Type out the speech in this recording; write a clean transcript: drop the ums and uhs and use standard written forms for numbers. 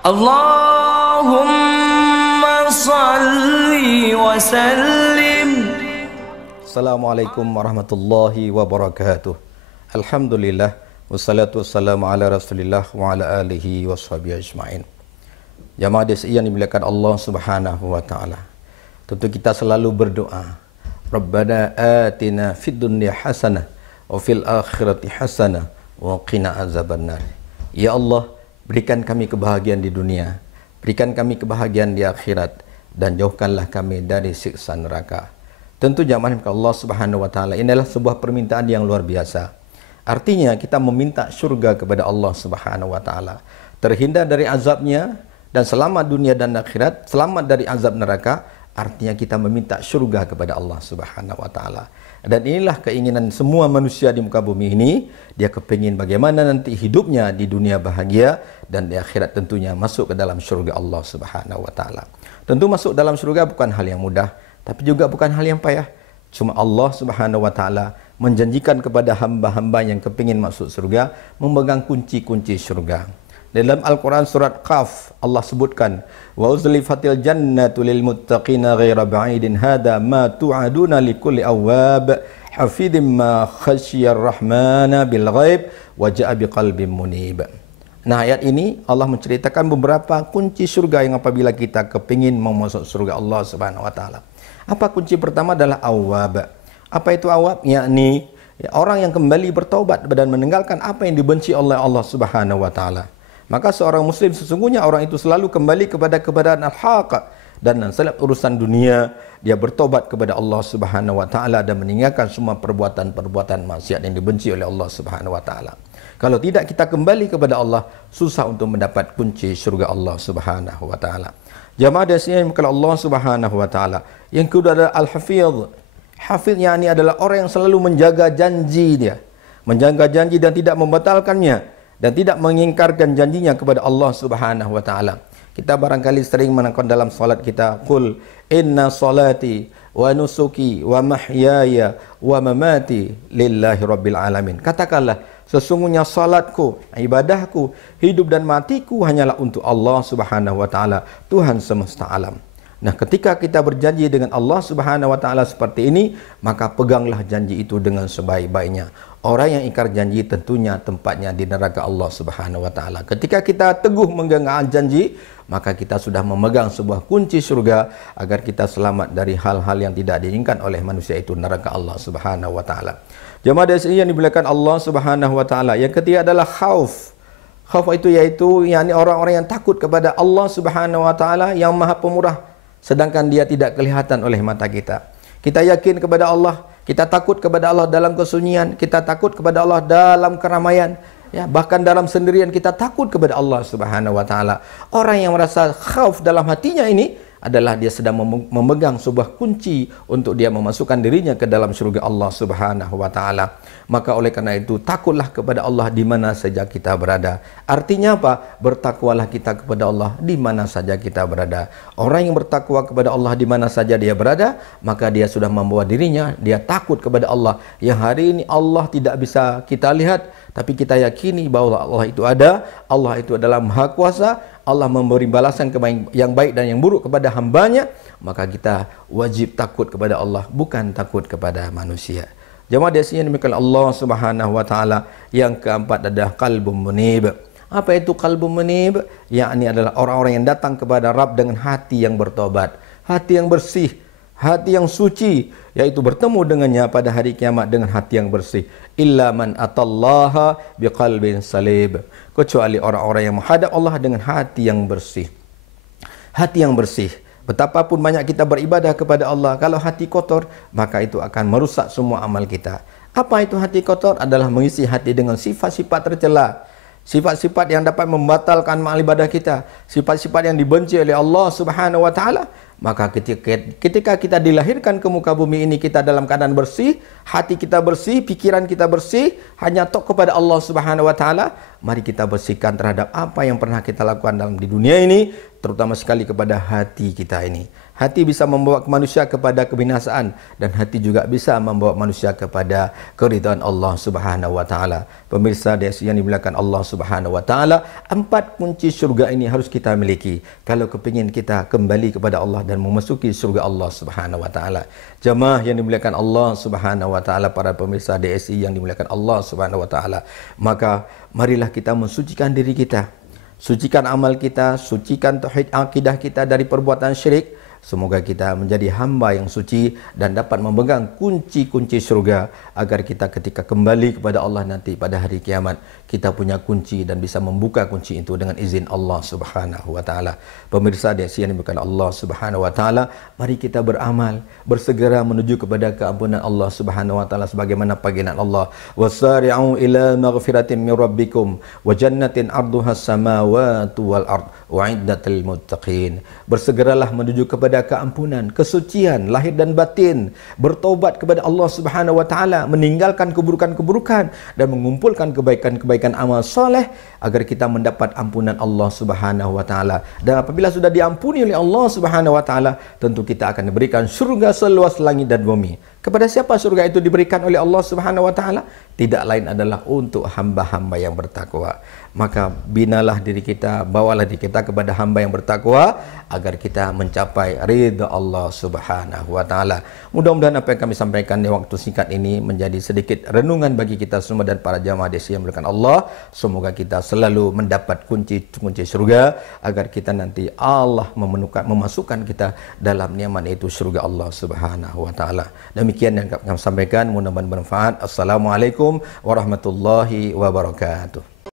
Allahumma salli wa sallim. Assalamualaikum warahmatullahi wabarakatuh. Alhamdulillah wassalatu wassalamu ala Rasulillah wa ala alihi washabihi ajmain. Jamaah yang dimuliakan Allah Subhanahu wa taala. Tentu kita selalu berdoa, Rabbana atina fid dunya hasanah wa fil akhirati hasanah wa qina azabannar. Ya Allah, berikan kami kebahagiaan di dunia, berikan kami kebahagiaan di akhirat, dan jauhkanlah kami dari siksa neraka. Tentu jamaah Allah Subhanahu wa taala, ini adalah sebuah permintaan yang luar biasa. Artinya kita meminta surga kepada Allah Subhanahu wa taala, terhindar dari azabnya dan selamat dunia dan akhirat, selamat dari azab neraka. Artinya kita meminta surga kepada Allah Subhanahu wa taala. Dan inilah keinginan semua manusia di muka bumi ini. Dia kepingin bagaimana nanti hidupnya di dunia bahagia dan di akhirat tentunya masuk ke dalam surga Allah Subhanahu wa taala. Tentu masuk dalam surga bukan hal yang mudah, tapi juga bukan hal yang payah. Cuma Allah Subhanahu wa taala menjanjikan kepada hamba-hamba yang kepingin masuk surga memegang kunci-kunci surga. Dalam Al-Quran surat Qaf, Allah sebutkan, wa uzlifatil jannatu lil muttaqina ghaira ba'idin hada ma tu'aduna likulli awwab hafidhim ma khasyiyar rahmana bil ghaib wa ja'a biqalbin munib. Nah, ayat ini Allah menceritakan beberapa kunci surga yang apabila kita kepingin memasuk surga Allah Subhanahu wa taala. Apa kunci pertama adalah awwab. Apa itu awwab? Yakni orang yang kembali bertaubat dan meninggalkan apa yang dibenci oleh Allah Subhanahu wa taala. Maka seorang muslim sesungguhnya orang itu selalu kembali kepada keberadaan al-haq dan selain urusan dunia dia bertobat kepada Allah Subhanahu wa taala dan meninggalkan semua perbuatan-perbuatan maksiat yang dibenci oleh Allah Subhanahu wa taala. Kalau tidak kita kembali kepada Allah, susah untuk mendapat kunci surga Allah Subhanahu wa taala. Jamaah yang kalau Allah Subhanahu wa taala. Yang kedua adalah al-hafidh. Hafidhnya ini adalah orang yang selalu menjaga janji dia. Menjaga janji dan tidak membatalkannya. Dan tidak mengingkarkan janjinya kepada Allah Subhanahu wa taala. Kita barangkali sering menekan dalam salat kita, qul inna salati wa nusuki wa mahyaya wa mamati lillahi rabbil alamin. Katakanlah, sesungguhnya salatku, ibadahku, hidup dan matiku hanyalah untuk Allah Subhanahu wa taala, Tuhan semesta alam. Nah, ketika kita berjanji dengan Allah Subhanahu wa taala seperti ini, maka peganglah janji itu dengan sebaik-baiknya. Orang yang ingkar janji tentunya tempatnya di neraka Allah Subhanahu wa taala. Ketika kita teguh memegang janji, maka kita sudah memegang sebuah kunci surga agar kita selamat dari hal-hal yang tidak diinginkan oleh manusia, itu neraka Allah Subhanahu wa taala. Jemaah yang dimuliakan Allah Subhanahu wa taala. Yang ketiga adalah khauf. Khauf itu yaitu yakni orang-orang yang takut kepada Allah Subhanahu wa taala yang Maha Pemurah, sedangkan dia tidak kelihatan oleh mata kita. Kita yakin kepada Allah, kita takut kepada Allah dalam kesunyian, kita takut kepada Allah dalam keramaian, ya, bahkan dalam sendirian kita takut kepada Allah Subhanahu wa taala. Orang yang merasa khauf dalam hatinya ini adalah dia sedang memegang sebuah kunci untuk dia memasukkan dirinya ke dalam surga Allah Subhanahu wa taala. Maka oleh karena itu takutlah kepada Allah di mana saja kita berada. Artinya apa? Bertakwalah kita kepada Allah di mana saja kita berada. Orang yang bertakwa kepada Allah di mana saja dia berada, maka dia sudah membawa dirinya, dia takut kepada Allah. Yang hari ini Allah tidak bisa kita lihat, tapi kita yakini bahwa Allah itu ada, Allah itu adalah Maha Kuasa, Allah memberi balasan yang baik dan yang buruk kepada hambanya, maka kita wajib takut kepada Allah, bukan takut kepada manusia. Jemaah yang demikian Allah Subhanahu wa taala. Yang keempat adalah qalbun munib. Apa itu qalbun munib? Yakni adalah orang-orang yang datang kepada Rabb dengan hati yang bertobat, hati yang bersih, hati yang suci, yaitu bertemu dengannya pada hari kiamat dengan hati yang bersih. Illa man atallaha biqalbin salib. Kecuali orang-orang yang menghadap Allah dengan hati yang bersih. Hati yang bersih. Betapapun banyak kita beribadah kepada Allah, kalau hati kotor, maka itu akan merusak semua amal kita. Apa itu hati kotor? Adalah mengisi hati dengan sifat-sifat tercela. Sifat-sifat yang dapat membatalkan amal ibadah kita, sifat-sifat yang dibenci oleh Allah Subhanahu wa taala. Maka ketika kita dilahirkan ke muka bumi ini, kita dalam keadaan bersih, hati kita bersih, pikiran kita bersih, hanya tok kepada Allah Subhanahu wa taala. Mari kita bersihkan terhadap apa yang pernah kita lakukan di dunia ini, terutama sekali kepada hati kita ini. Hati bisa membawa manusia kepada kebinasaan dan hati juga bisa membawa manusia kepada keridhaan Allah Subhanahu wa taala. Pemirsa yang dimuliakan Allah Subhanahu wa taala, 4 kunci syurga ini harus kita miliki kalau kepingin kita kembali kepada Allah dan memasuki syurga Allah Subhanahu wa taala. Jemaah yang dimuliakan Allah Subhanahu wa taala, para pemirsa DSI yang dimuliakan Allah Subhanahu wa taala, maka marilah kita mensucikan diri kita. Sucikan amal kita, sucikan tauhid akidah kita dari perbuatan syirik. Semoga kita menjadi hamba yang suci dan dapat memegang kunci-kunci syurga agar kita ketika kembali kepada Allah nanti pada hari kiamat, kita punya kunci dan bisa membuka kunci itu dengan izin Allah Subhanahu wa taala. Pemirsa yang bukan Allah Subhanahu wa taala, mari kita beramal, bersegera menuju kepada keampunan Allah Subhanahu wa taala sebagaimana panggilan Allah, wasari'u ila maghfiratin min rabbikum wa jannatin 'arduhas samawati wal ard u'iddat lil muttaqin. Bersegeralah menuju kepada keampunan, kesucian lahir dan batin, bertaubat kepada Allah Subhanahu wa taala, meninggalkan keburukan-keburukan dan mengumpulkan kebaikan-kebaikan amal soleh agar kita mendapat ampunan Allah Subhanahu wa taala. Dan apabila sudah diampuni oleh Allah Subhanahu wa taala, tentu kita akan diberikan surga seluas langit dan bumi. Kepada siapa surga itu diberikan oleh Allah Subhanahu wa taala? Tidak lain adalah untuk hamba-hamba yang bertakwa. Maka binalah diri kita, bawalah diri kita kepada hamba yang bertakwa agar kita mencapai ridha Allah Subhanahu wa taala. Mudah-mudahan apa yang kami sampaikan di waktu singkat ini menjadi sedikit renungan bagi kita semua dan para jamaah DSI yang dimuliakan Allah. Semoga kita selalu mendapat kunci-kunci surga agar kita nanti Allah memasukkan kita dalam nikmat itu surga Allah Subhanahu wa taala. Demikian yang kami sampaikan, mudah-mudahan bermanfaat. Assalamualaikum warahmatullahi wabarakatuh.